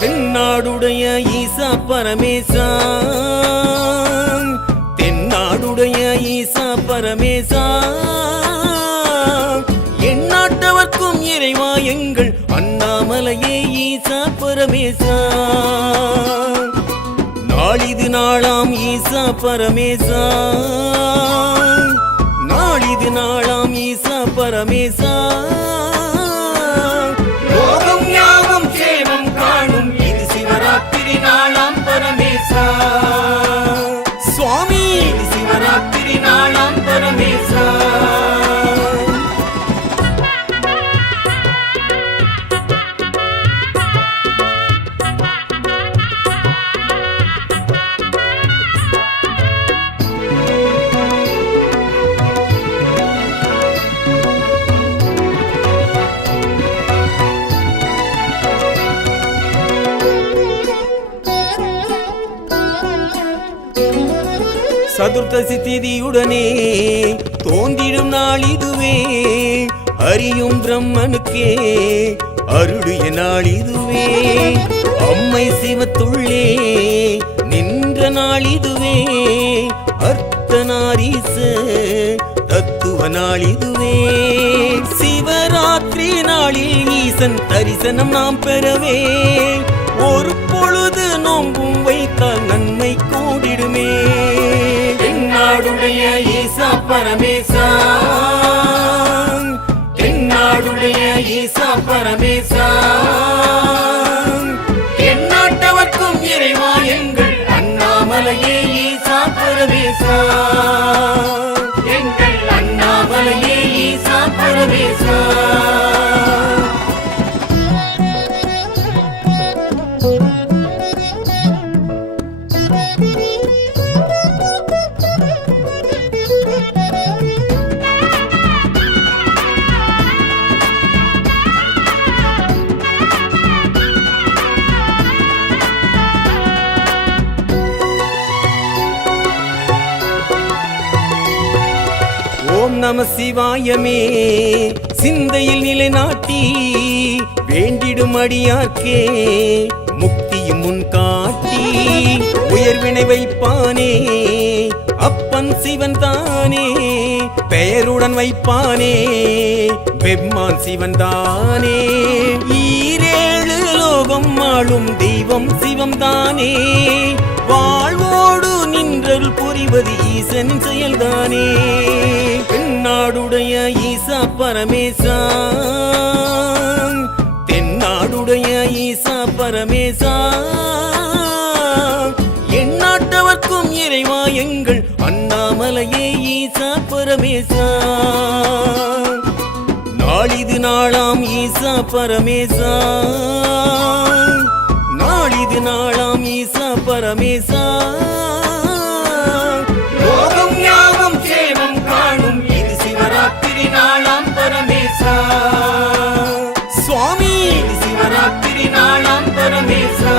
தென்னாடுடைய ஈசா பரமேசா, தென்னாடுடைய ஈசா பரமேசா, எந்நாட்டவர்க்கும் இறைவா எங்கள் அண்ணாமலையே ஈசா பரமேசா. நாளிது நாளாம் ஈசா பரமேசா, நாளிது நாளாம் ஈசா பரமேசா, லோகம் யாவும் சேவம் காணும் இது சிவராத்திரி நாளாம் பரமேசா. சுவாமி இது சிவராத்திரி நாளாம் பரமேசா. சதுர்த்தசி திதியுடனே தோன்றிடும் நாள் இதுவே, அறியும் பிரம்மனுக்கே அருளிய நாள் இதுவே, அம்மை சிவத்துள்ளே நின்ற நாள் இதுவே, அர்த்தநாரீச தத்துவ நாள் இதுவே. சிவராத்திரி நாளில் ஈசன் தரிசனம் நாம் பெறவே, ஒரு பொழுது நோம்பும் வைத்தால் நன்மை கூடிடுமே. தென்னாடுடைய ஈசா பரமேசா, தென்னாடுடைய ஈசா பரமேசா, எந்நாட்டவர்க்கும் இறைவா எங்கள் அண்ணாமலையே ஈசா பரமேசா, எங்கள் அண்ணாமலையே ஈசா பரமேசா. ஓம் நம சிவாயமே சிந்தையில் நிலைநாட்டி, வேண்டிடும் அடியார்க்கே முக்தியும் முன் காட்டி, உயர்வினை வைப்பானே அப்பன் சிவன் தானே, பெயருடன் வைப்பானே பெம்மான் சிவன் தானே. ஈரேழு லோகம் ஆளும் தெய்வம் சிவம் தானே, வாழ்வோடு நின்றருள் புரிவது ஈசனின் செயல்தானே. தென்னாடுடைய ஈசா பரமேசா, தென்னாடுடைய ஈசா பரமேசா, எந்நாட்டவர்க்கும் இறைவா எங்கள் அண்ணாமலையே ஈசா பரமேசா. நாளிது நாளாம் ஈசா பரமேசா, நாளிது நாளாம் ஈசா பரமேசா, லோகம் யாவும் சேவம் காணும் இது சிவராத்திரி நாளாம் பரமேசா. சுவாமி இது சிவராத்திரி நாளாம் பரமேசா.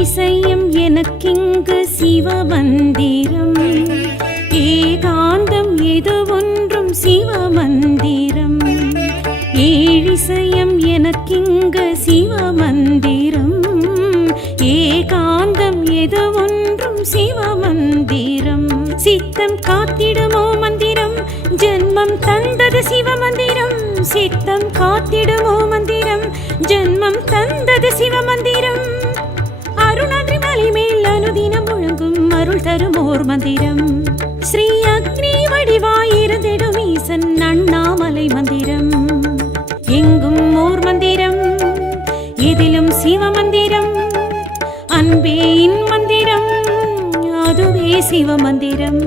ஏழிசையும் எனக்கிங்கு சிவமந்திரம், ஏகாந்தம் எது ஒன்றும் சிவமந்திரம். ஏழிசையும் எனக்கிங்கு சிவமந்திரம், ஏகாந்தம் எது ஒன்றும் சிவமந்திரம். சித்தம் காத்திடுமோ மந்திரம், ஜென்மம் தந்தது சிவமந்திரம். சித்தம் காத்திடுமோ மந்திரம், ஜென்மம் தந்தது சிவமந்திரம். அருணாதிரி மலை மேல் அனுதினம் முழங்கும் அருள் தரும் ஓர் மந்திரம். ஸ்ரீ அக்னி வடிவாயிருந்திடும் ஈசன் அண்ணாமலை மந்திரம். எங்கும் ஓர் மந்திரம், எதிலும் சிவமந்திரம். அன்பே இன் மந்திரம், அதுவே சிவமந்திரம்.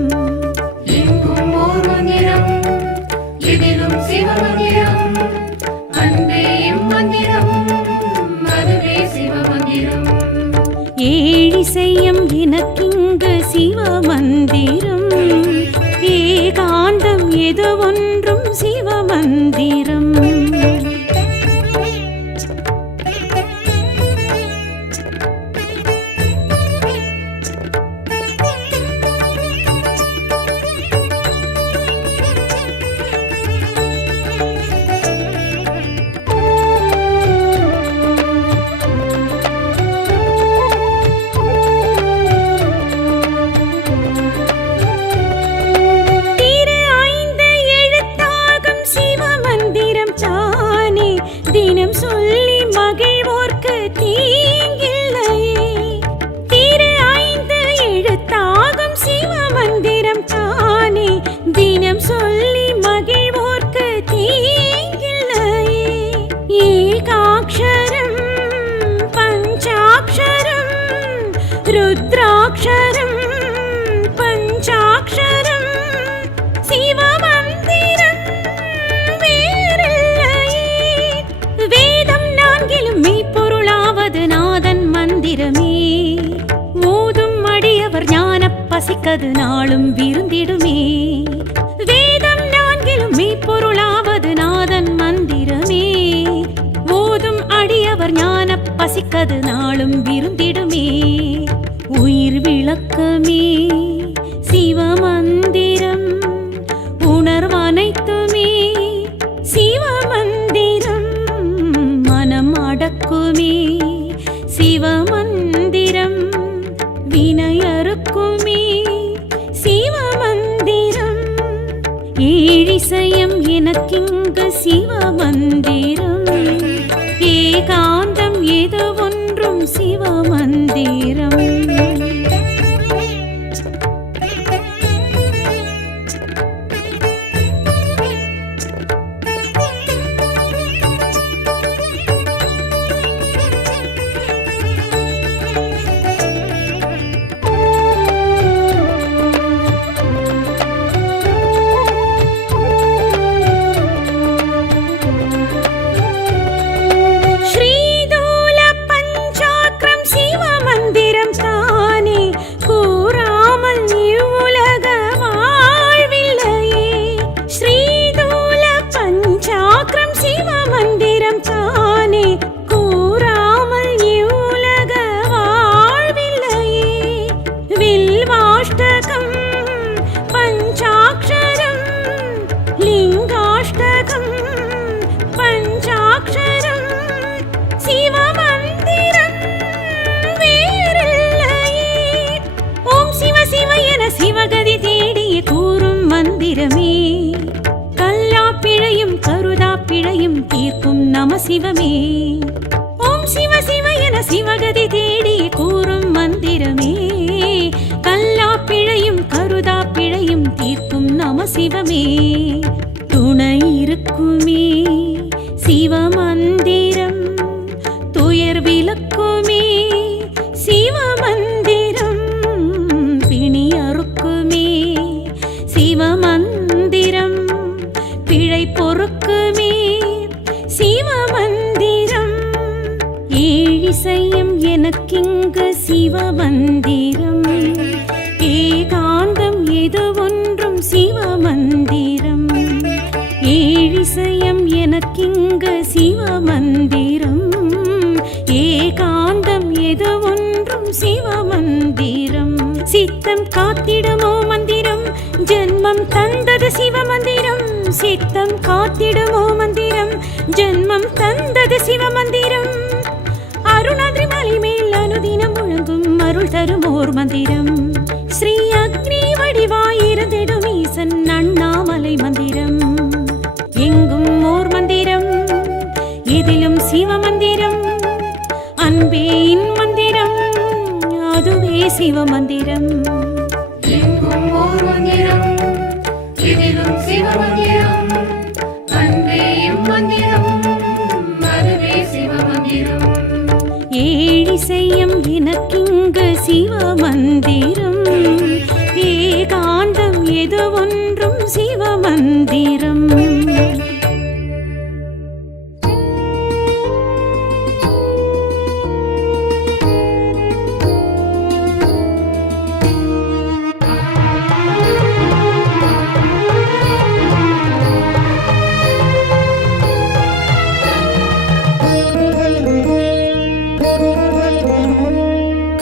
எங்கும் ஓர் மந்திரம், எதிலும் சிவமந்திரம். அன்பே இம் மந்திரம், அதுவே சிவமந்திரம். ஏழிசையும் எனக்கிங்கு சிவமந்திரம், ஏகாந்தம் எது ஒன்றும் சிவமந்திரம். தினம் சொல்லி மகிழ்வோர்க்கு தீங்கில்லையே. திரு ஐந்து எழுத்தாகும் சிவமந்திரம் தானே, தினம் சொல்லி மகிழ்வோர்க்கு தீங்கில்லையே. ஏகாட்சரம் பஞ்சாட்சரம், ருத்ராட்சரம் பஞ்சாட்சரம், சிவமந்திரம் மெய்ப்பொருளாவது நாதன் மந்திரமே. ஓதும் அடியவர் ஞான பசிக்கது நாளும் விருந்திடுமே. வேதம் நான்கிலும் மெய்ப்பொருளாவது நாதன் மந்திரமே. ஓதும் அடியவர் ஞான பசிக்கது நாளும் விருந்திடுமே. உயிர் விளக்கமே சிவமந்திரம், உணர்வனைத்துமே சிவமந்திரம். அடக்குமே சிவமந்திரம், வினையறுக்குமே சிவமந்திரம். ஏழிசையும் எனக்கிங்கு சிவமந்திரம், ஏகாந்தம் எது ஒன்றும் சிவமந்திரம். சிவகதி தேடிய கூறும் மந்திரமே. கல்லா பிழையும் கருதா பிழையும் தீர்க்கும் நம சிவமே. ஓம் சிவ சிவ என சிவகதி தேடிய கூறும் மந்திரமே. கல்லா பிழையும் கருதா பிழையும் தீர்க்கும் நம சிவமே. துணை இருக்குமே சிவமந்திரம், துயர் விலக்குமே சிவமந்திரம். பிணி அறுக்குமே சிவமந்திரம், பிழை பொறுக்குமே சிவமந்திரம். ஏழிசையும் எனக்கிங்கு சிவமந்திரம், ஏகாந்தம் எது ஒன்றும் சிவமந்திரம். ஏழிசையும் எனக்கிங்கு சிவமந்திரம், ஏகாந்தம் எது ஒன்றும் காத்திடுமோ மந்திரம் ஜென்மம் தந்தது சிவமந்திரம் சித்தம் காத்திடுமோ மந்திரம் ஜென்மம் தந்தது சிவமந்திரம் அருணாதிரி மலை மேல் அனுதினம் முழங்கும் அருள் தரும் ஓர் மந்திரம் ஸ்ரீ அக்னி வடிவாயிருந்திடும் ஈசன் அண்ணாமலை மந்திரம் எங்கும் ஓர் மந்திரம் இதிலும் சிவமந்திரம் அன்பே இன் மந்திரம் அதுவே சிவமந்திரம் எங்கும் ஓர் மந்திரம் இதிலும் சிவமந்திரம் அன்பே இம்மந்திரம் அதுவே சிவமந்திரம் ஏழிசையும் எனக்கிங்கு சிவமந்திரம் ஏகாந்தம் எது ஒன்றும் சிவமந்திரம்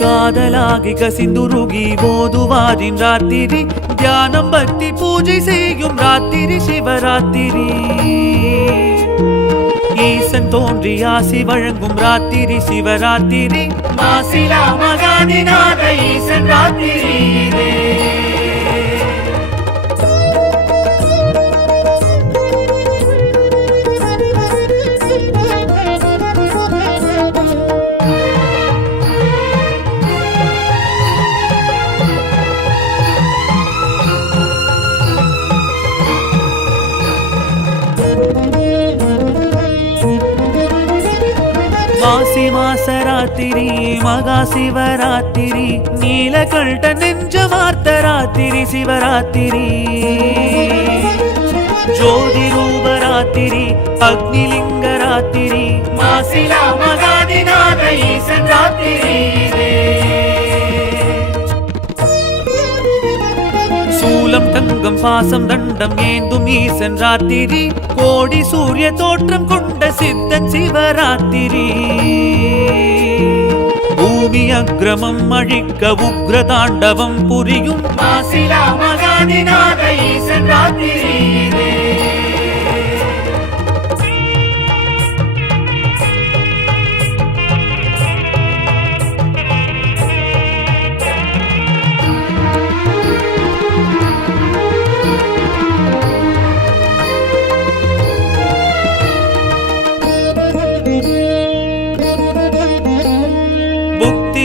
காதலாகி கசிந்துருகி ஓதுவாரின் ராத்திரி தியானம் பக்தி பூஜை செய்யும் ராத்திரி சிவராத்திரி ஈசன் தோன்றி ஆசி வழங்கும் ராத்திரி சிவராத்திரி மாசிலா மகாதிநாத ஈசன் ராத்திரி மாசி மாசராத்திரி மகா சிவராத்திரி நீலகண்ட நெஞ்ச வார்த்த ராத்திரி சிவராத்திரி ஜோதி ரூபராத்திரி அக்னிலிங்க ராத்திரி மாசிலா மகாதிநாத ஈசன் ராத்திரி சூலம் தங்கம் பாசம் தண்டம் ஏந்தும் ஈசன் ராத்திரி கோடி சூரிய தோற்றம் கொண்ட சித்தன் சிவராத்திரி பூமி அக்ரமம் அழிக்க உக்ர தாண்டவம் புரியும் மாசிலா மகாதிநாத ஈசன் ராத்திரி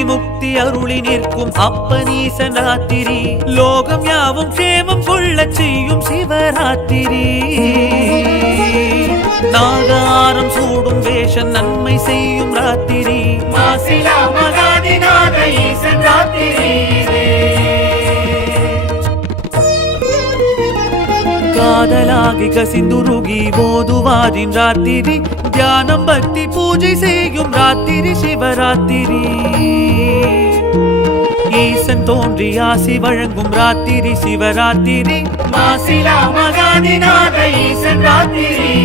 முக்தி அருளி நிற்கும் அப்பனீசன் ராத்திரி லோகம் யாவும் க்ஷேமம் கொள்ள செய்யும் சிவராத்திரி நாகாரம் சூடும் வேஷம் நன்மை செய்யும் ராத்திரி மாசிலா மகாதிநாத ஈசன் ராத்திரி காதலாகி கசிந்துருகி ஓதுவாரின் ராத்திரி தியானம் பக்தி பூஜை செய்யும் ராத்திரி சிவராத்திரி ஈசன் தோன்றி ஆசி வழங்கும் ராத்திரி சிவராத்திரி மாசிலா மகாதிநாத ஈசன் ராத்திரி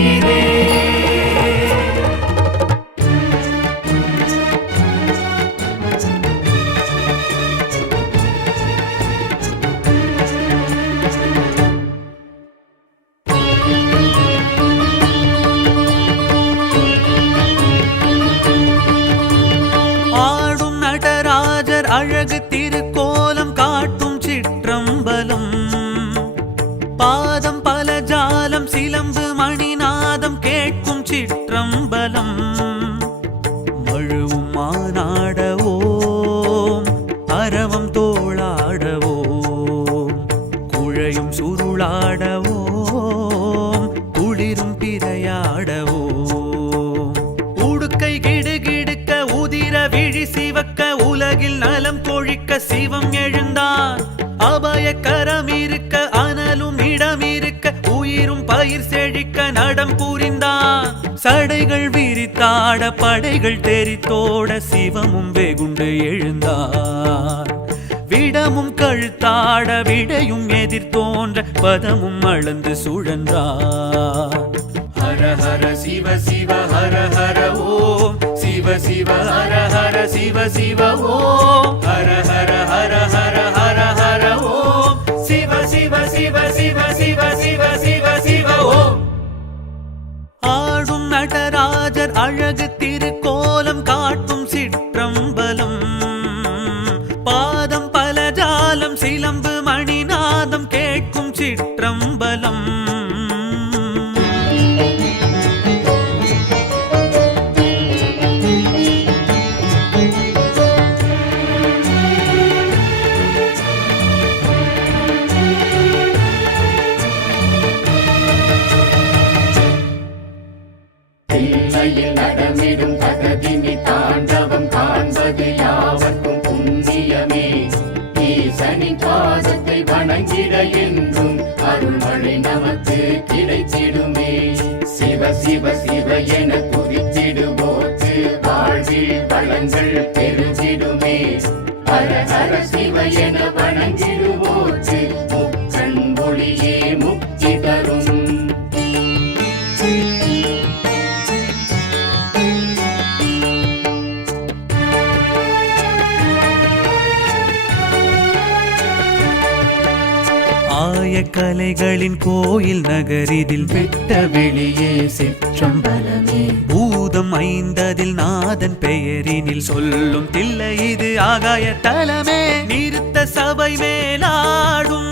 அழகு திருக்கோலம் காட்டும் சிற்றம்பலம் பாதம் பல ஜாலம் சிலம்பு மணிநாதம் கேட்கும் சிற்றம்பலம் மழுவும் மானாடவோம் அரவம் தோளாடவோம் குழையும் சுருளாடவோம் குளிரும் பிறையாடவோம் உடுக்கை கிடுகிடுக்க உதிர விழி சிவக்க உலகில் நலம் கொழிக்க சிவம் எழுந்தான் அபய கரம் இருக்க அனலும் இடம் இருக்க உயிரும் பயிர் செழிக்க நடம் புரிந்தான் சடைகள் விரித்தாட படைகள் தெரித்தோட சிவமும் வெகுண்டு எழுந்தான் விடமும் கழுத்தாட விடையும் எதிர்த்தோன்ற பதமும் அளந்து சுழன்றான் ஹர ஹர சிவ சிவ ஹர ஹர ஓம் சிவ சிவ ஹர ஹர சிவ சிவ ஓம் ஹர ஹர ஹர ஹர ஹர ஹர சிவ சிவ சிவ சிவ சிவ சிவ ஓம். ஆடும் நடராஜர் அழகு திருக்கோலம் காட்டும் சிற்றம்பலம், பாதம் பலஜாலம் சிலம்பு மணிநாதம் கேட்கும் சிற்றம்பலம். தில்லையில் நடமிடும் தகதினி தாண்டவம் காண்பது யாவர்க்கும் புண்ணியமே. ஈசனின் பாதத்தை வணங்கிட என்றும் அருள்மழை நமக்கு கிடைத்திடுமே. சிவ சிவ சிவ என துதித்திடுவோர்க்கு வாழ்வில் வளங்கள் பெருகிடுமே. ஹர ஹர சிவ என வணங்கிடுவோர்க்கு முக்கண் ஒளியே முக்தி தரும். ஆய கலைகளின் கோயில் நகரிதில் வெட்ட வெளியே சிற்றம்பலமே. பூதம் ஐந்ததில் நாதன் பெயரினில் சொல்லும் தில்லை இது ஆகாய தலமே. நிறுத்த சபை மேலாடும்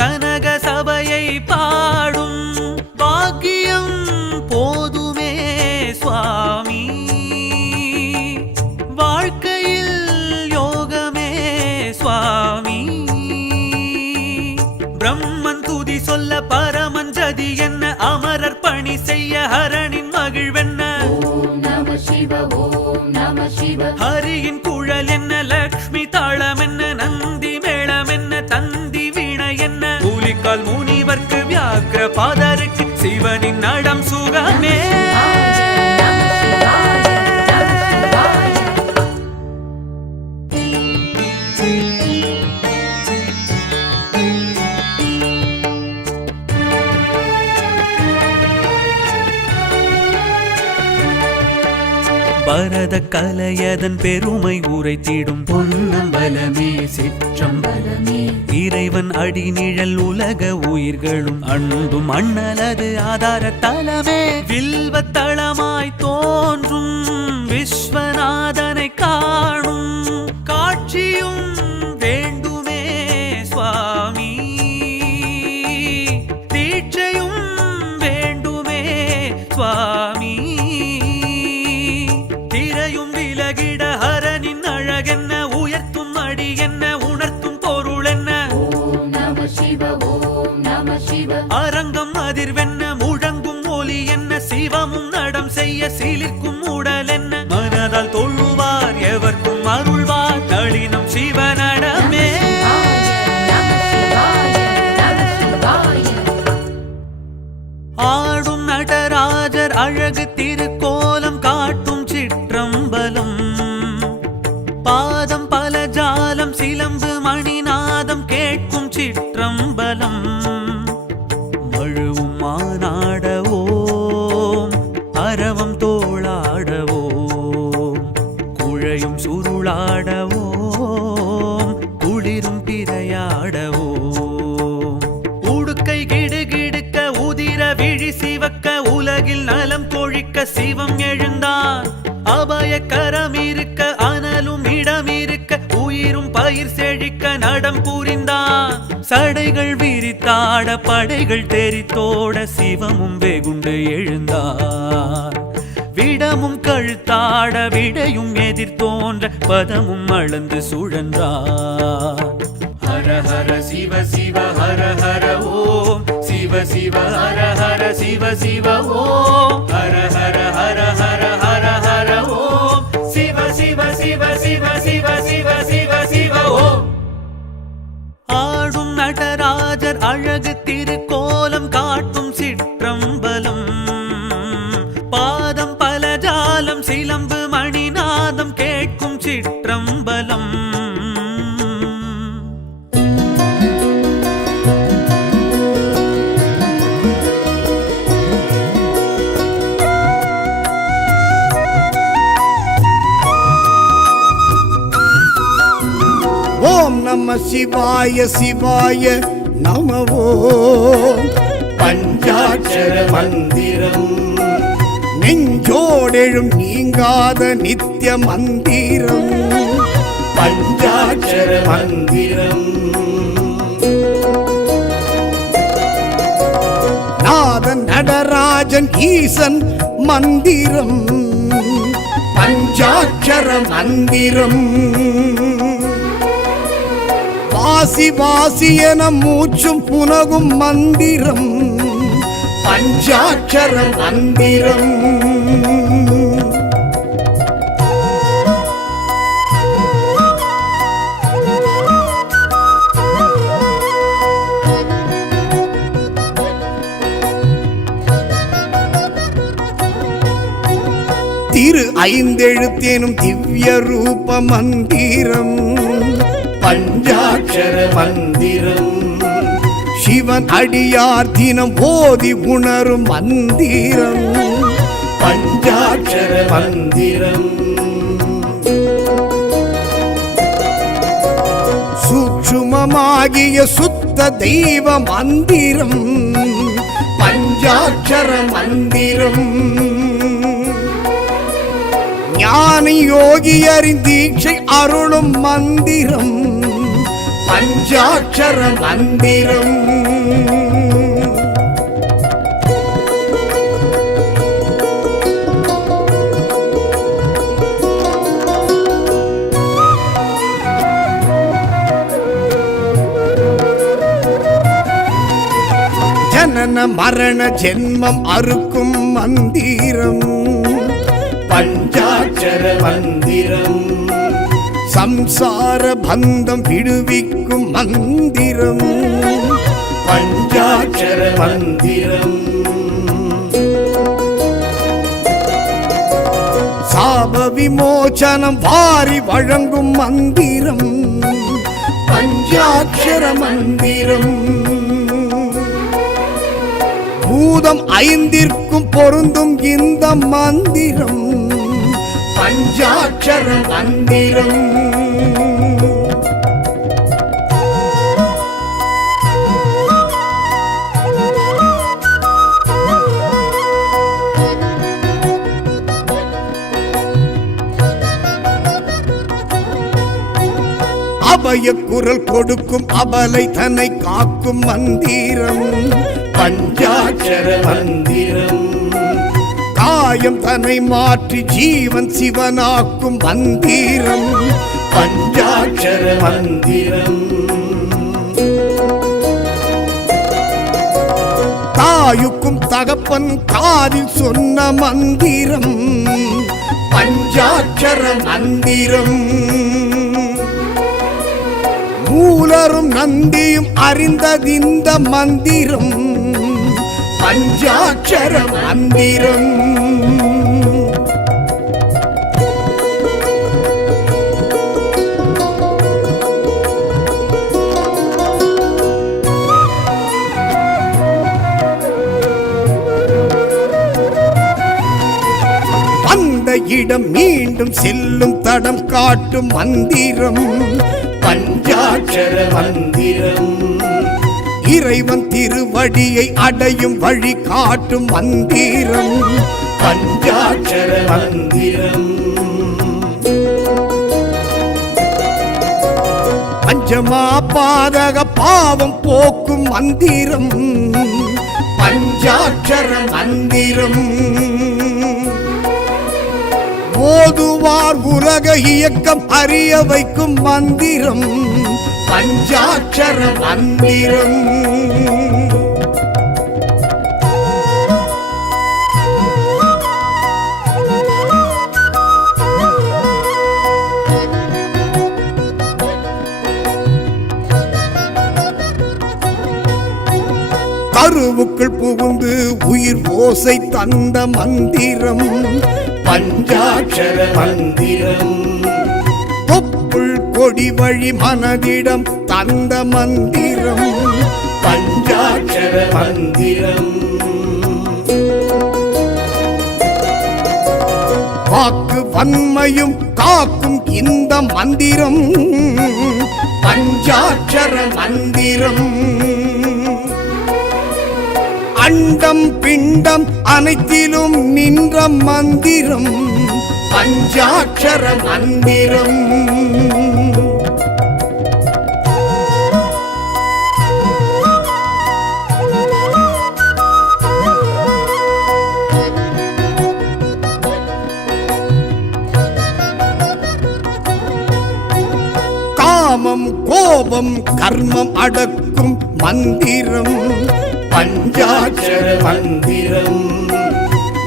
கனக சபையை பாடும் பாக்கியம் போதுமே சுவாமி. வாழ்க்கையில் யோகமே சுவாமி. பிரம்மன் துதி சொல்ல பரமன் ஜதி என்ன, அமரர் பணி செய்ய ஹரனின் மகிழ்வென்ன. ஓம் நம சிவ ஓம் நம சிவ. ஹரியின் குழல் என்ன, லக்ஷ்மி தாளம் என்ன, நந்தி மேளம் என்ன, தந்தி வீணை என்ன. கூலிக்கால் முனிவர்க்கு வியாக்கிர பாதருக்கு சிவனின் நடம் சுகமே. பரத கலையதன் பெருமை உரைத்திடும் பொன்னம்பலமே சிற்றம்பலமே. இறைவன் அடிநிழல் உலக உயிர்களும் அன்பும் அண்ணலது ஆதார தலமே. வில்வத்தளமாய் தோன்றும் விஸ்வநாதனை காணும் காட்சியும் வேண்டுமே சுவாமி. தீட்சையும் வேண்டுமே சுவாமி. திரையும் விலகிட ஹரனின் அழகென்ன, உயர்த்தும் அடி என்ன, உணர்த்தும் பொருள் என்ன. ஓம் நம சிவ ஓம் நம சிவ. அரங்கம் அதிர்வென்ன, முழங்கும் ஒலி என்ன, சிவமும் நடம் செய்ய சிலிர்க்கும் உடல் என்ன. மனதால் தொழுவார் எவர்க்கும் அருள்வார் நளினம் சிவனடமே. ஆடும் நடராஜர் அழகு திருக்கோலம் காட்டும் சிற்றம்பலம், பாதம் பலஜாலம் சிலம்பு மணிநாதம் கேட்கும் சிற்றம்பலம். மழுவும் மானாடவோம் அரவம் தோளாடவோம், குழையும் சுருளாடவோம் குளிரும் பிறையாடவோம். உடுக்கை கிடுகிடுக்க உதிர விழி சிவக்க, உலகில் நலம் கொழிக்க சிவம் எழுந்தான். அபய கரம் இருக்க அனலும் இடம் இருக்க, உயிரும் பயிர் செழிக்க நடம் புரிந்தான். சடைகள் விரித்தாட படைகள் தெரித்தோட, சிவமும் வெகுண்டு எழுந்தார். விடமும் கழுத்தாட விடையும் எதிர்த்தோன்ற, பதமும் அளந்து சுழன்றார். ஹர ஹர சிவ சிவ ஹர ஹர ஓம், சிவ சிவ ஹர ஹர சிவ சிவ ஓம். ஹர ஹர ஹர ஹர ஹர ஹர ஓம், சிவ சிவ சிவ சிவ சிவ சிவ சிவ சிவ ஓம். ஆடும் நடராஜர் அழகு திருக்கோலம் காட்டும் சிற்றம்பலம், பாதம் பலஜாலம் சிலம்பு மணிநாதம் கேட்கும் சிற்றம்பலம். ஓம் நம சிவாய சிவாய நமவோ பஞ்சாட்சர மந்திரம் நெஞ்சோடெழும் நீங்காத நித்திய மந்திரம் பஞ்சாட்சர மந்திரம் நாதன் நடராஜன் ஈசன் மந்திரம் பஞ்சாட்சர மந்திரம் வாசி வாசி என மூச்சும் புனகும் மந்திரம் பஞ்சாட்சர மந்திரம் திரு ஐந்தெழுத்தேனும் திவ்ய ரூப மந்திரம் பஞ்சாட்சர மந்திரம் சிவன் அடியார் தினம் போதி உணரும் மந்திரம் பஞ்சாட்சர மந்திரம் சூட்சுமமாகிய சுத்த தெய்வ மந்திரம் பஞ்சாட்சர மந்திரம் ஞானி யோகியரின் தீட்சை அருளும் மந்திரம் பஞ்சாட்சர மந்திரம் ஜனன மரண ஜென்மம் அறுக்கும் மந்திரம் பஞ்சாட்சர மந்திரம் சம்சார பந்தம் விடுவிக்கும் மந்திரம் பஞ்சாட்சர மந்திரம் சாப விமோசனம் வாரி வழங்கும் மந்திரம் பஞ்சாட்சர மந்திரம் பூதம் ஐந்திற்கும் பொருந்தும் இந்த மந்திரம் பஞ்சாட்சர மந்திரம் அபய குரல் கொடுக்கும் அபலை தன்னை காக்கும் மந்திரம் பஞ்சாட்சர மந்திரம் காயம் தன்னை மாற்றி ஜீவன் சிவனாக்கும் மந்திரம் பஞ்சாட்சர மந்திரம் தாயுக்கும் தகப்பன் காதில் சொன்ன மந்திரம் பஞ்சாட்சர மந்திரம் மூலரும் நந்தியும் அறிந்ததிந்த மந்திரம் பஞ்சாட்சர மந்திரம் அந்த இடம் மீண்டும் செல்லும் தடம் காட்டும் மந்திரம் பஞ்சாட்சர மந்திரம் இறைவன் திருவடியை அடையும் வழி காட்டும் மந்திரம் பஞ்சாட்சர மந்திரம் பஞ்சமா பாதக பாவம் போக்கும் மந்திரம் பஞ்சாட்சர மந்திரம் ஓதுவார் உலக இயக்கம் அறிய வைக்கும் மந்திரம் பஞ்சாட்சர மந்திரம் கருவுக்குள் புகுந்து உயிர் ஓசை தந்த மந்திரம் பஞ்சாட்சர மந்திரம் தொப்புள் கொடி வழி மனதிடம் தந்த மந்திரம் பஞ்சாட்சர மந்திரம் வாக்கு வன்மையும் காக்கும் இந்த மந்திரம் பஞ்சாட்சர மந்திரம். அண்டம் பிண்டம் அனைத்திலும் நின்ற மந்திரம் பஞ்சாட்சர மந்திரம். காமம் கோபம் கர்மம் அடக்கும் மந்திரம் பஞ்சாட்சர மந்திரம்.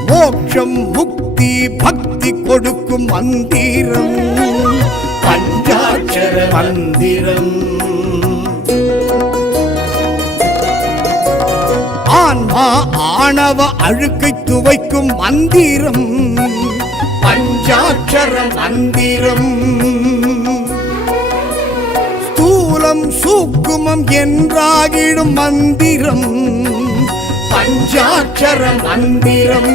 மோட்சம் முக்தி பக்தி கொடுக்கும் மந்திரம் பஞ்சாட்சர மந்திரம். ஆன்மா ஆணவ அழுக்கை துவைக்கும் மந்திரம் பஞ்சாட்சர மந்திரம். ஸ்தூலம் சூக்குமம் என்றாகிடும் மந்திரம் பஞ்சாட்சர மந்திரம்.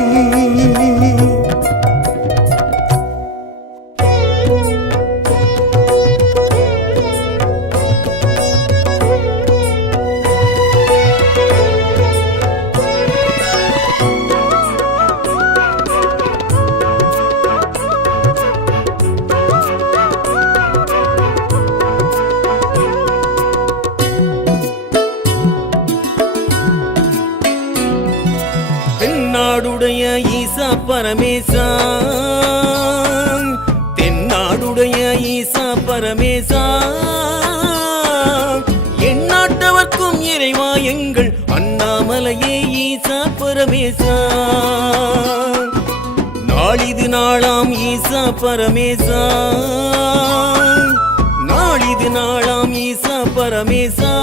தென்னாடுடைய ஈசா பரமேசா, தென்னாடுடைய ஈசா பரமேசா, எந்நாட்டவர்க்கும் இறைவா எங்கள் அண்ணாமலையே ஈசா பரமேசா. நாளிது நாளாம் ஈசா பரமேசா, நாளிது நாளாம் ஈசா பரமேசா.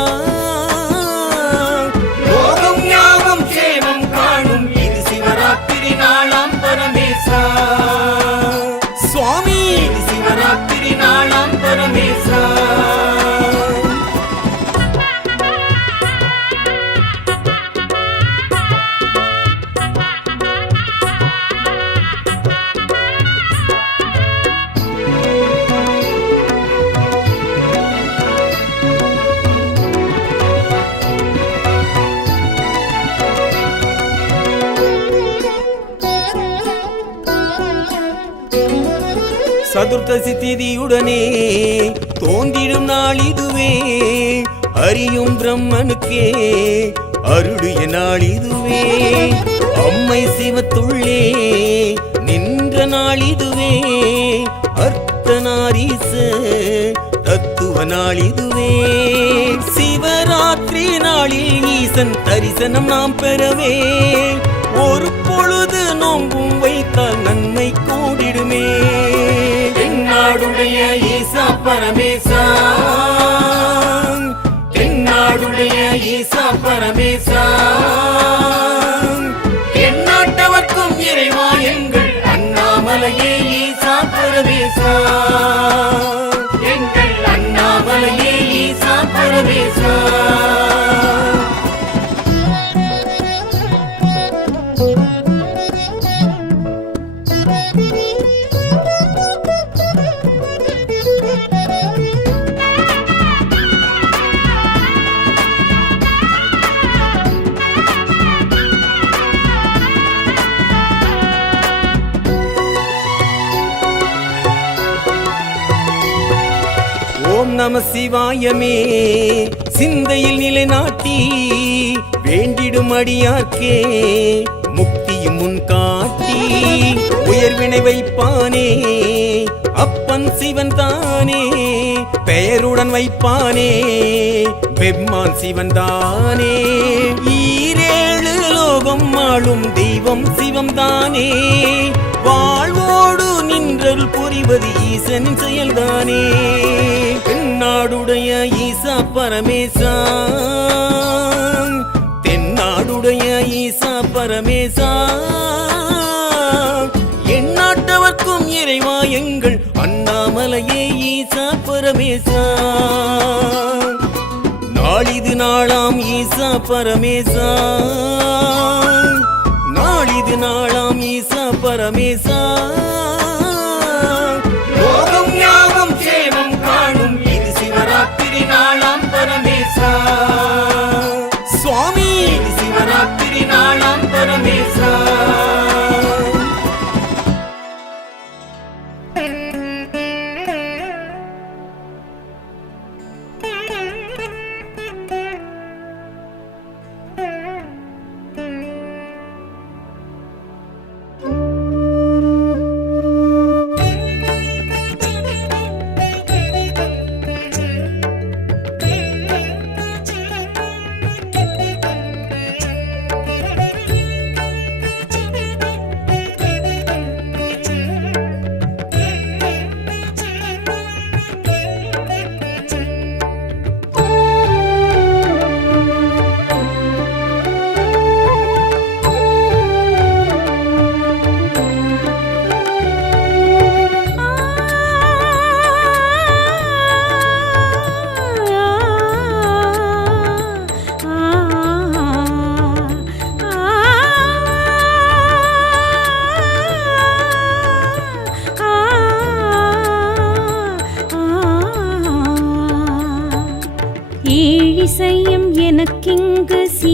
லோகம் யாவும் சேமம் காணும் இது சிவராத்திரி நாளாம் பரமேசா. சுவாமி இது சிவராத்திரி நாளாம் பரமேசா. சதுர்த்தசி திதியுடனே தோன்றிடும் நாள் இதுவே, அறியும் பிரம்மனுக்கே அருளிய நாள் இதுவே. அம்மை சிவத்துள்ளே நின்ற நாள் இதுவே, அர்த்தநாரீச தத்துவ நாள் இதுவே. சிவராத்திரி நாளில் ஈசன் தரிசனம் நாம் பெறவே, ஒரு பொழுது நோம்பும் வைத்தால் நன்மை கூடிடுமே. தென்னாடுடைய ஈசா பரமேசா, தென்னாடுடைய ஈசா பரமேசா, எந்நாட்டவர்க்கும் இறைவா எங்கள் அண்ணாமலையே ஈசா பரமேசா, எங்கள் அண்ணாமலையே ஈசா பரமேசா. ஓம் நம சிவாயமே சிந்தையில் நிலைநாட்டி வேண்டிடும் அடியார்க்கே முக்தியும் முன் காட்டி உயர்வினை வைப்பானே அப்பன் சிவன் தானே, பெயருடன் வைப்பானே பெம்மான் சிவன் தானே. ஈரேழு லோகம் ஆளும் தெய்வம் சிவம் தானே, வாழ்வோடு நின்றல் புரிவது ஈசன் செயல்தானே. தென்னாடுடைய ஈசா பரமேசா, தென்னாடுடைய ஈசா பரமேசா, எந்நாட்டவர்க்கும் இறைவா எங்கள் அண்ணாமலையே ஈசா பரமேசா. நாளிது நாளாம் ஈசா பரமேசா, நாளிது நாளாம் ஈசா பரமேசா.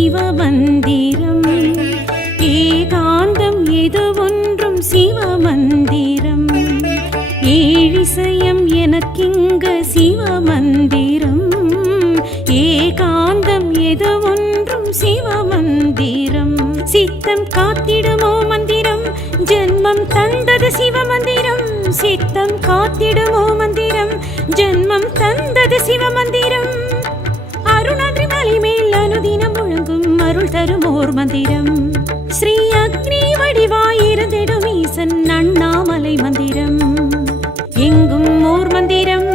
சிவமந்திரம். ஏகாந்தம் எது ஒன்றும் சிவமந்திரம். ஏழிசையம் எனக்கிங்க சிவமந்திரம். ஏகாந்தம் எது ஒன்றும் சிவமந்திரம். சித்தம் காத்திடுமோ மந்திரம், ஜென்மம் தந்தது சிவமந்திரம். சித்தம் காத்திடுமோ மந்திரம், ஜென்மம் தந்தது சிவமந்திரம். அருணாதிரி மலை மேல் அனுதினம் முழங்கும் அருள் தரும் ஓர் மந்திரம். ஸ்ரீ அக்னி வடிவாயிருந்திடும் ஈசன் அண்ணாமலை மந்திரம். எங்கும் ஓர் மந்திரம்,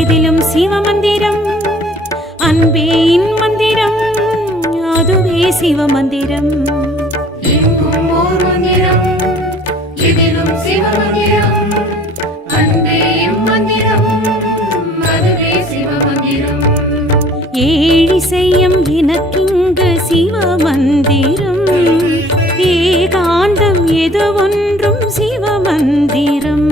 எதிலும் சிவமந்திரம். அன்பே இன் மந்திரம், அதுவே சிவமந்திரம். எங்கும் ஓர் மந்திரம், எதிலும் சிவமந்திரம். அன்பே எம் மந்திரம், அதுவே சிவமந்திரம். ஏழிசையம் எனக்கிங்க சிவமந்திரம். ஏகாந்தம் எது ஒன்றும் சிவமந்திரம்.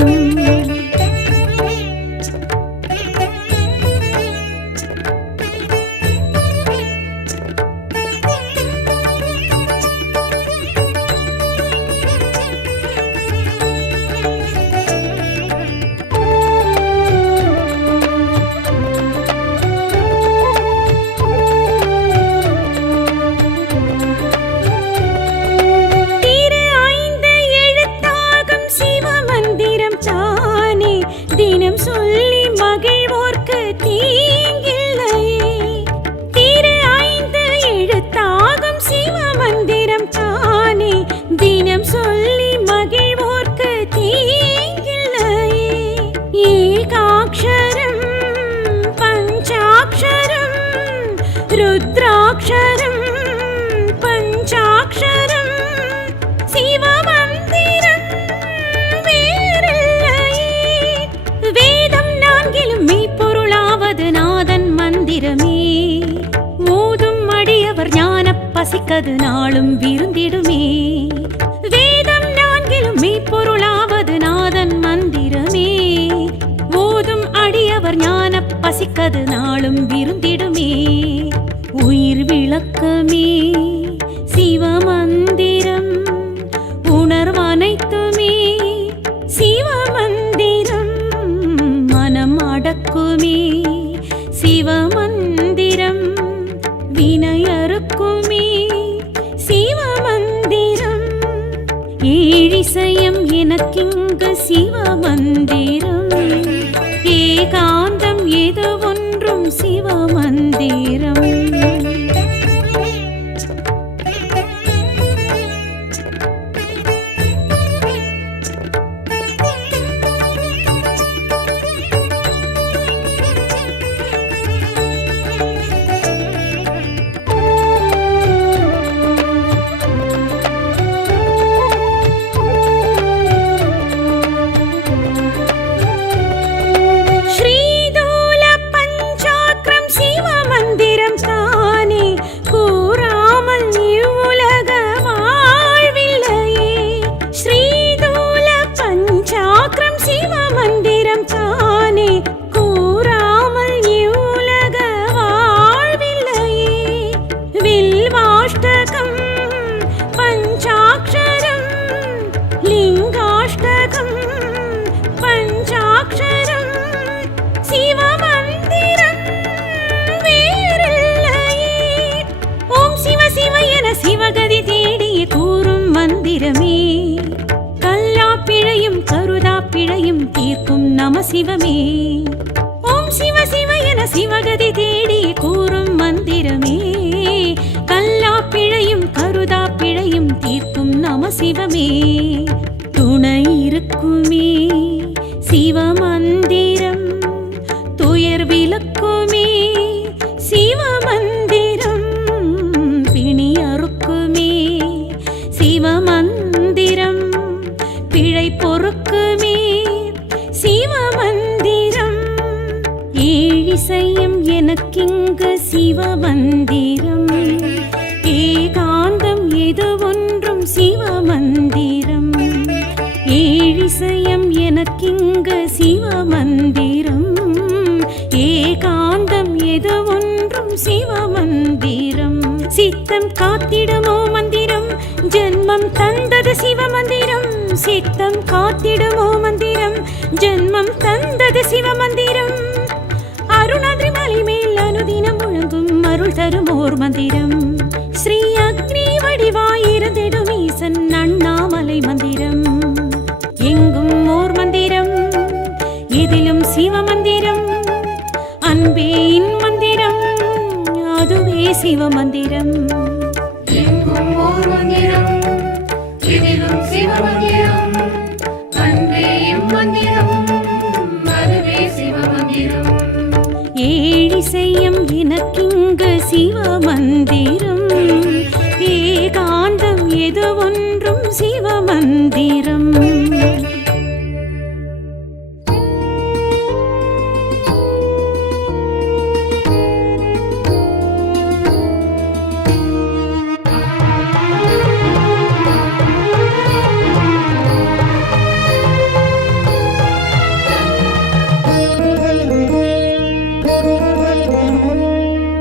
தினம் சொல்லி மகிழ்வோர்க்கு தீங்கில்லையே. திரு 5 எழுத்தாகும் சிவமந்திரம் தானே. தினம் சொல்லி மகிழ்வோர்க்கு தீங்கில்லையே. ஏகாட்சரம் பஞ்சாட்சரம் ருத்ராட்சரம் பஞ்சாட்சரம் சிவமந்திரம் மெய்ப்பொருளாவது நாதன் மந்திரமே. ஓதும் அடியவர் ஞான பசிக்கது நாளும் விருந்திடுமே. வேதம் 4 மெய்ப்பொருளாவது நாதன் மந்திரமே. ஓதும் அடியவர் ஞான பசிக்கது நாளும் விருந்திடுமே. உயிர் விளக்கமே சிவமந்திரம். உணர்வனைத்துமே சிவமந்திரம். மனம் அடக்குமே சிவமந்திரம். வினையறுக்குமே சிவமந்திரம். ஏழிசையம் எனக்கிங்க சிவமந்திரம். ஏகாந்தம் எது ஒன்றும் சிவமந்திரம். சிவகதி தேடிய கூறும் மந்திரமே. கல்லா பிழையும் கருதா பிழையும் தீர்க்கும் நம சிவமே. ஓம் சிவ சிவ என சிவகதி தேடிய கூறும் மந்திரமே. கல்லா பிழையும் கருதா பிழையும் தீர்க்கும் நம சிவமே. துணை இருக்குமே சிவமந்திரம். துயர் விலக்குமே சிவமந்திரம். பிணி அறுக்குமே சிவமந்திரம். பிழை பொறுக்குமே சிவமந்திரம். ஏழிசையம் எனக்கிங்க சிவமந்திரம். ஏகாந்தம் எது ஒன்றும் சிவமந்திரம். ஏழிசையம் எனக்கிங்க சிவமந்திரம். ஏகாந்தம் எது ஒன்றும் சிவமந்திரம். சித்தம் காத்திடுமோ மந்திரம் ஜென்மம் தந்தது சிவமந்திரம் சித்தம் காத்திடுமோ மந்திரம் ஜென்மம் தந்தது சிவமந்திரம் அருணாதிரி மலை மேல் அனுதினம் முழங்கும் அருள் தரும் ஓர் மந்திரம் ஸ்ரீ அக்னி வடிவாயிருந்திடும் ஈசன் அண்ணாமலை மந்திரம் எங்கும் ஓர் மந்திரம் இதிலும் சிவமந்திரம் அன்பே இன் மந்திரம் அதுவே சிவமந்திரம் எங்கும் ஓர் மந்திரம் இதிலும் சிவமந்திரம் அன்பே எம் மந்திரம் அதுவே சிவமந்திரம் ஏழிசையம் எனக்கிங்கு சிவமந்திரம் ஏகாந்தம் எது ஒன்றும் சிவமந்திரம்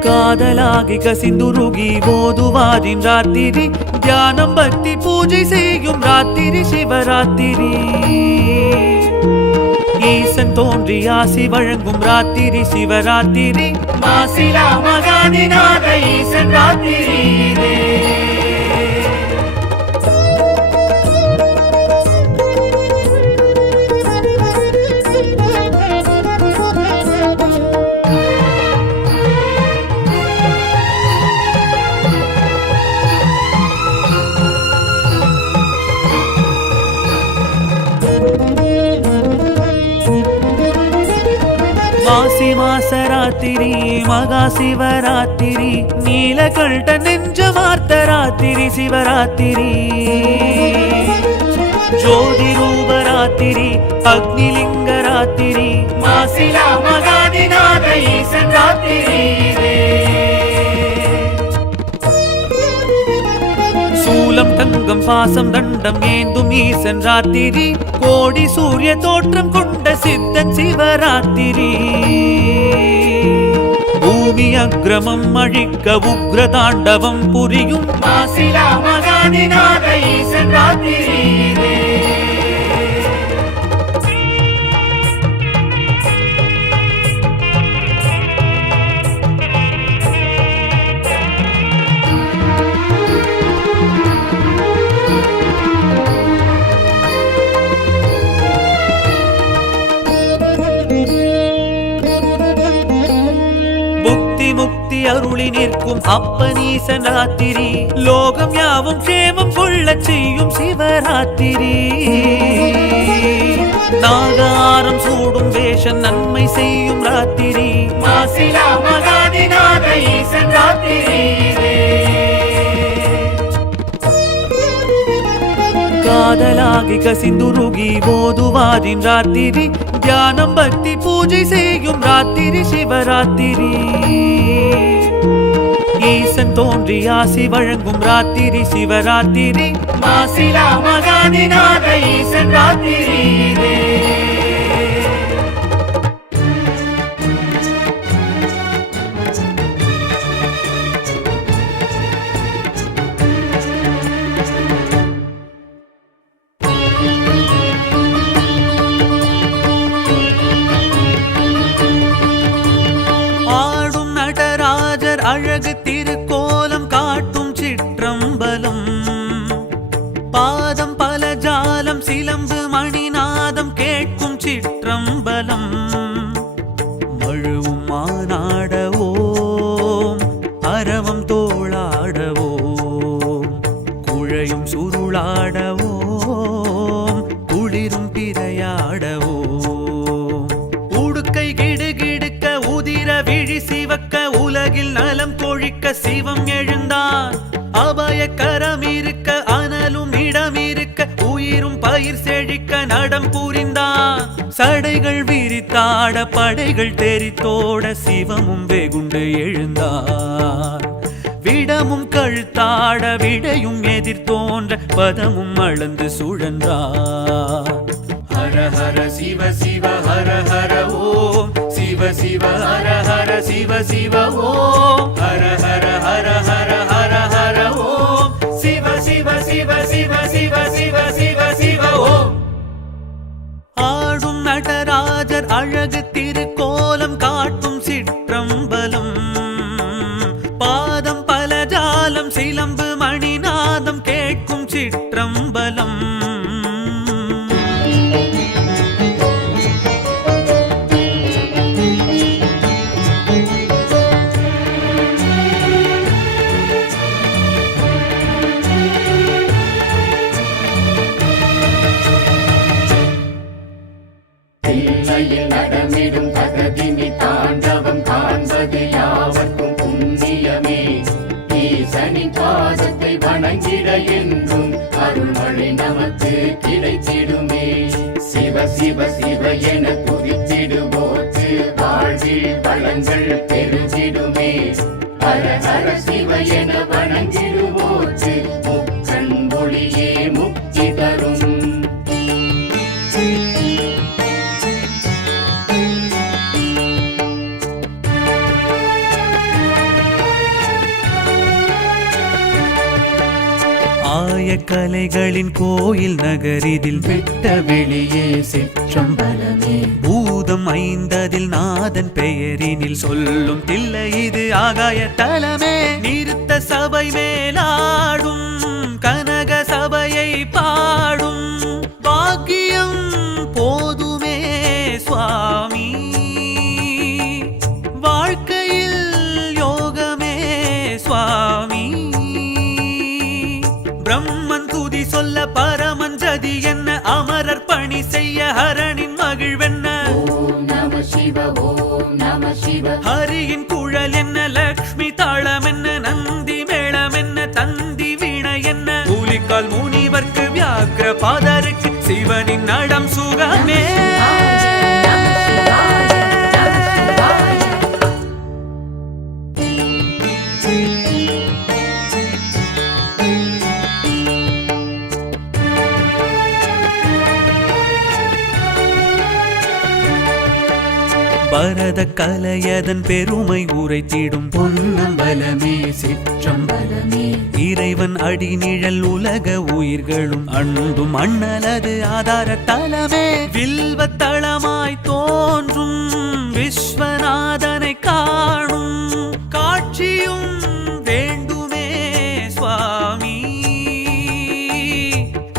காதலாகி கசிந்துருகி போதுவாரின் ராத்திரி தியானம் பக்தி பூஜை செய்யும் ராத்திரி சிவராத்திரி ஈசன் தோன்றி ஆசி வழங்கும் ராத்திரி சிவராத்திரி மாசிலா மகாதிநாத ஈசன் ராத்திரி மாசி மாசராத்திரி மகா சிவராத்திரி நீலகண்ட நெஞ்சமார்த்த ராத்திரி சிவராத்திரி ஜோதி ரூபராத்திரி அக்னிலிங்க ராத்திரி மாசிலா மகாதிநாத ஈசன் ராத்திரி சூலம் தங்கம் பாசம் தண்டம் ஏந்தும் ஈசன் ராத்திரி கோடி சூரிய தோற்றம் கொண்ட சித்தன் சிவராத்திரி பூமி அக்ரமம் அழிக்க உக்ர தாண்டவம் புரியும் மாசிலா மகாதிநாத ஈசன் ராத்திரி முக்தி அருளி நிற்கும் அப்பனீசன் ராத்திரி லோகம் யாவும் க்ஷேமம் கொள்ள செய்யும் சிவராத்திரி நாகாரம் சூடும் வேஷம் நன்மை செய்யும் ராத்திரி மாசிலா மகாதிநாத ஈசன் ராத்திரி காதலாகி கசிந்துருகி போதுவாரின் ராத்திரி தியானம் பக்தி பூஜை செய்யும் ராத்திரி சிவராத்திரி ஈசன் தோன்றி ஆசி வழங்கும் ராத்திரி சிவராத்திரி மாசிலா மகாதிநாத ஈசன் ராத்திரி அழகு திருக்கோலம் காட்டும் சிற்றம்பலம் பாதம் பல ஜாலம் சிலம்பு மணிநாதம் கேட்கும் சிற்றம்பலம் மழுவும் மானாடவோம் அரவம் தோளாடவோம் குழையும் சுருளாடவோம் குளிரும் பிறையாடவோம் உடுக்கை கிடுகிடுக்க உதிர விழி சிவக்க உலகில் நலம் கொழிக்க சிவம் எழுந்தான் அபய கரம் இருக்க அனலும் இடம் இருக்க உயிரும் பயிர் செழிக்க நடம் புரிந்தான் சடைகள் விரித்தாட படைகள் தெரித்தோட சிவமும் வெகுண்டு எழுந்தான் விடமும் கழுத்தாட விடையும் எதிர்த்தோன்ற பதமும் அளந்து சுழன்றான் ஹர ஹர சிவ சிவ ஹர ஹர ஓம் சிவ சிவ ஹர ஹர சிவ சிவ ஓம் ஹர ஹர ஹர ஹர ஹர அழகு திருக்கோலம் காட்டும் சிற்றம்பலம் பாதம் பல ஜாலம் சிலம்பு மணிநாதம் கேட்கும் சிற்றம்பலம் தில்லையில் நடமிடும் தகதினி தாண்டவம் காண்பது யாவர்க்கும் புண்ணியமே ஈசனின் பாதத்தை வணங்கிட என்றும் அருள்மழை நமக்கு கிடைத்திடுமே சிவ சிவ சிவ என துதித்திடுவோர்க்கு வாழ்வில் வளங்கள் பெருகிடுமே ஹர ஹர சிவ என வணங்கிடுவோர்க்கு முக்கண் ஒளியே முக்தி தரும் கலைகளின் கோயில் நகரிதில் வெட்ட வெளியே சிற்றம்பலமே பூதம் ஐந்ததில் நாதன் பெயரினில் சொல்லும் தில்லை இது ஆகாய தலமே நிறுத்த சபை மேலாடும் கனக சபையை பாடும் பாக்கியம் போதுமே சுவாமி வாழ்க்கையில் யோகமே சுவாமி பிரம்மன் துதி சொல்ல பரமன் ஜதி என்ன அமரர் பணி செய்ய ஹரனின் மகிழ்வென்ன ஓம் நம சிவ ஓம் நம சிவ ஹரியின் குழல் என்ன லக்ஷ்மி தாளம் என்ன நந்தி மேளம் என்ன தந்தி வீணை என்ன கூலிக்கால் முனிவர்க்கு வியாக்கிர பாதருக்கு சிவனின் நடம் சுகமே நம சிவாய நம சிவாய பரத கலையதன் பெருமை உரைத்திடும் பொன்னம்பலமே சிற்றம்பலமே இறைவன் அடி நிழல் உலக உயிர்களும் அண்டும் அண்ணலது ஆதார தலமே வில்வத்தளமாய் தோன்றும் விஸ்வநாதனை காணும் காட்சியும் வேண்டுமே சுவாமி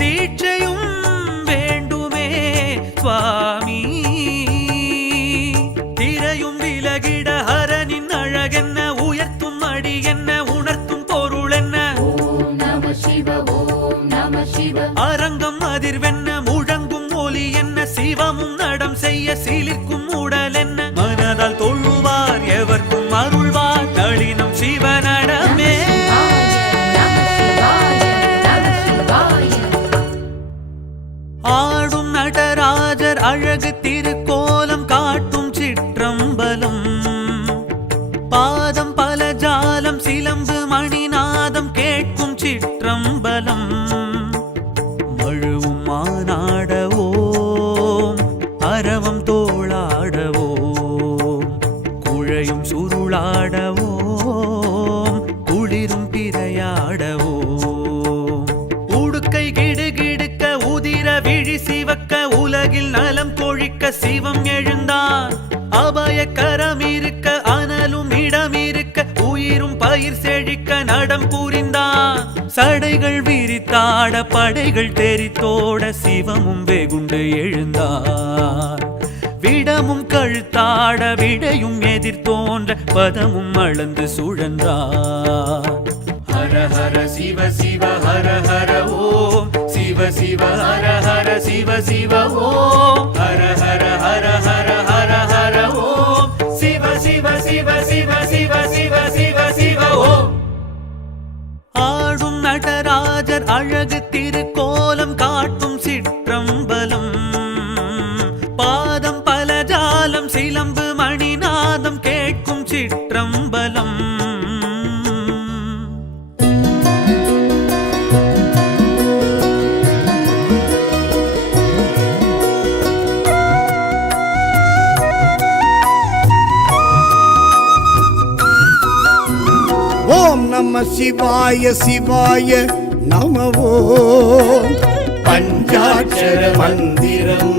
தீட்சையும் வேண்டுமே சுவாமி திரையும் விலகிட ஹரனின் அழகென்ன உயர்த்தும் அடி என்ன உணர்த்தும் பொருள் என்ன ஓம் நம சிவ ஓம் நம சிவ அரங்கம் அதிர்வென்ன முழங்கும் ஒலி என்ன சிவமும் நடம் செய்ய சீலிக்கும் உடல் என்ன மனதால் தொழுவார் எவர்க்கும் அருள்வார் நளினம் சிவனடமே நம சிவாய நம சிவாய ஆடும் நடராஜர் அழகு திருக்கோலம் காட்டும் சிற்றம்பலம் பாதம் பல ஜாலம் சிலம்பு மணிநாதம் கேட்கும் சிற்றம்பலம் மழுவும் மானாடவோம் அரவம் தோளாடவோம் குழையும் சுருளாடவோம் குளிரும் பிறையாடவோம் உடுக்கை கிடுகிடுக்க உதிர விழி சிவக்க உலகில் நலம் கொழிக்க சிவம் எழுந்தான் அபய கரம் இருக்க அனலும் இடம் இருக்க உயிரும் பயிர் செழிக்க நடம் புரிந்தான் சடைகள் விரித்தாட படைகள் தெரித்தோட சிவமும் வெகுண்டு எழுந்தார் விடமும் கழுத்தாட விடையும் எதிர்த்தோன்ற பதமும் அளந்து சுழன்றார் ஹர ஹர சிவ சிவ ஹர ஹர ஓம் சிவ சிவ ஹர ஹர சிவ சிவ ஓம் ஹர ஹர ஹர ஹர ஹர ஹர ஓம் சிவ சிவ சிவ சிவ சிவ சிவ சிவ சிவ ஓம் ஆடும் நடராஜர் அழகு திருக்கோலம் காட்டும் சிற்றம்பலம் பாதம் பல ஜாலம் சிலம்பு மணிநாதம் கேட்கும் சிற்றம்பலம் ஓம் நம சிவாய சிவாய நமவோ பஞ்சாட்சர மந்திரம்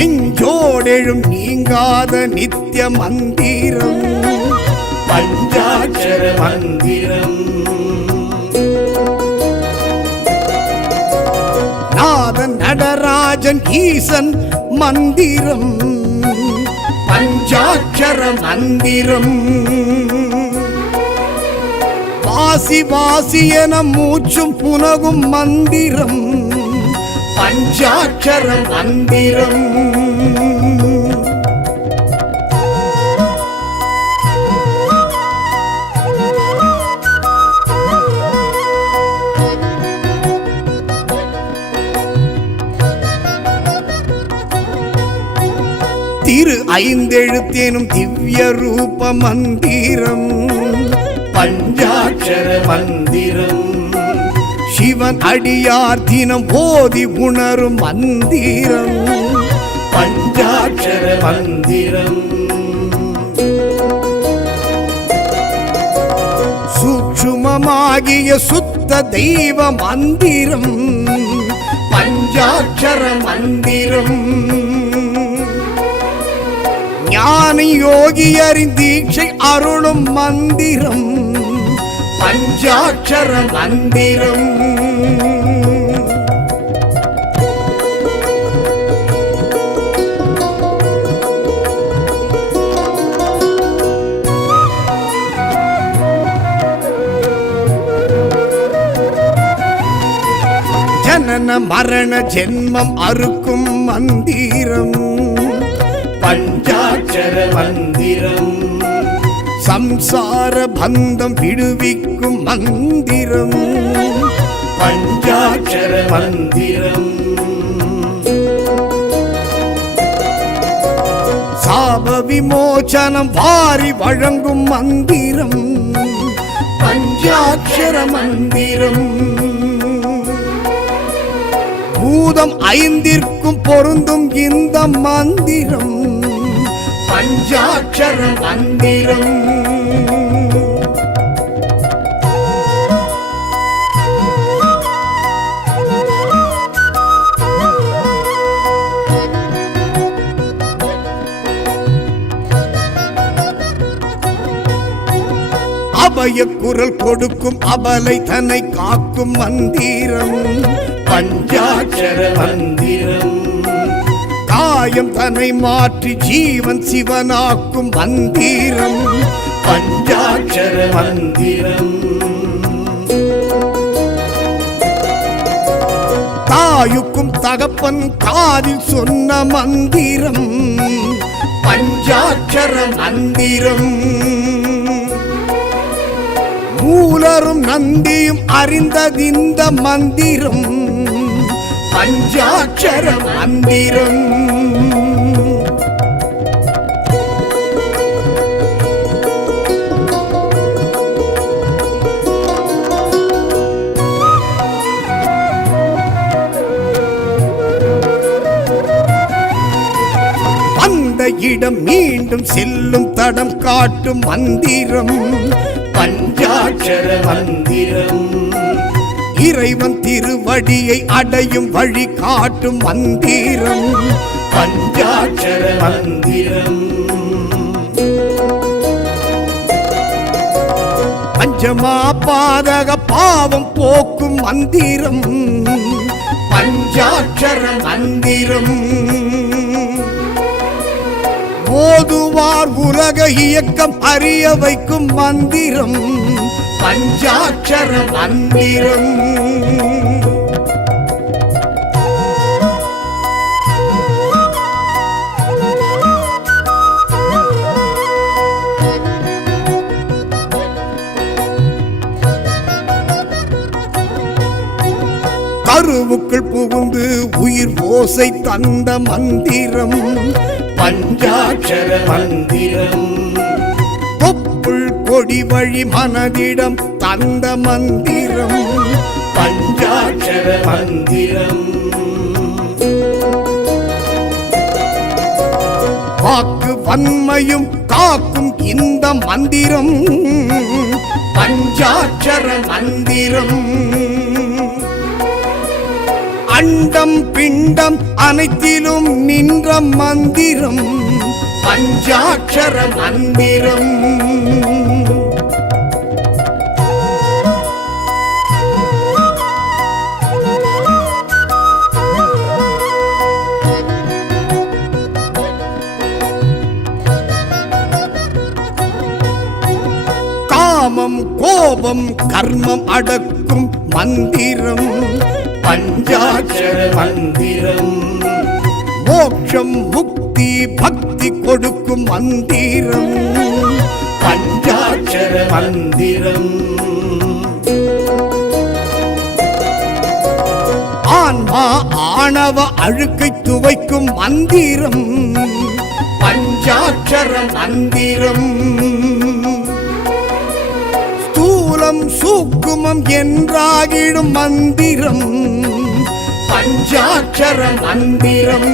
நெஞ்சோடெழும் நீங்காத நித்திய மந்திரம் பஞ்சாட்சர மந்திரம் நாதன் நடராஜன் ஈசன் மந்திரம் பஞ்சாட்சர மந்திரம் வாசி வாசி என மூச்சும் புனகும் மந்திரம் பஞ்சாட்சர மந்திரம் திரு ஐந்தெழுத்தேனும் திவ்ய ரூப மந்திரம் பஞ்சாட்சர மந்திரம் சிவன் அடியார் தினம் போதி உணரும் மந்திரம் பஞ்சாட்சர மந்திரம் சூட்சுமமாகிய சுத்த தெய்வ மந்திரம் பஞ்சாட்சர மந்திரம் ஞானி யோகியரின் தீட்சை அருளும் மந்திரம் பஞ்சாட்சர மந்திரம் ஜனன மரண ஜென்மம் அறுக்கும் மந்திரம் பஞ்சாட்சர மந்திரம் சம்சார பந்தம் விடுவிக்கும் மந்திரம் பஞ்சாட்சர மந்திரம் சாப விமோசனம் வாரி வழங்கும் மந்திரம் பஞ்சாட்சர மந்திரம் பூதம் ஐந்திற்கும் பொருந்தும் இந்த மந்திரம் பஞ்சாட்சர மந்திரம் அபய குரல் கொடுக்கும் அபலை தன்னை காக்கும் மந்திரம் பஞ்சாட்சர மந்திரம் காயம் தன்னை மாற்றி ஜீவன் சிவனாக்கும் மந்திரம் பஞ்சாட்சர மந்திரம் தாயுக்கும் தகப்பன் காதில் சொன்ன மந்திரம் பஞ்சாட்சர மந்திரம் மூலரும் நந்தியும் அறிந்ததிந்த மந்திரம் பஞ்சாட்சர மந்திரம் வந்த இடம் மீண்டும் செல்லும் தடம் காட்டும் மந்திரம் பஞ்சாட்சர மந்திரம் இறைவன் திருவடியை அடையும் வழி காட்டும் மந்திரம் பஞ்சாட்சர மந்திரம் பஞ்சமா பாதக பாவம் போக்கும் மந்திரம் பஞ்சாட்சர மந்திரம் ஓதுவார் உலக இயக்கம் அறிய வைக்கும் மந்திரம் பஞ்சாட்சர மந்திரம் கருவுக்குள் புகுந்து உயிர் ஓசை தந்த மந்திரம் பஞ்சாட்சர மந்திரம் தொப்புள் கொடி வழி மனதிடம் தந்த மந்திரம் பஞ்சாட்சர மந்திரம் வாக்கு வன்மையும் காக்கும் இந்த மந்திரம் பஞ்சாட்சர மந்திரம் அண்டம் பிண்டம் அனைத்திலும் நின்ற மந்திரம் பஞ்சாட்சர மந்திரம். காமம் கோபம் கர்மம் அடக்கும் மந்திரம் பஞ்சாட்சர மந்திரம். மோட்சம் முக்தி பக்தி கொடுக்கும் மந்திரம் பஞ்சாட்சர மந்திரம். ஆன்மா ஆணவ அழுக்கை துவைக்கும் மந்திரம் பஞ்சாட்சர மந்திரம். ஸ்தூலம் சூக்குமம் என்றாகிடும் மந்திரம் பஞ்சாட்சர மந்திரம்.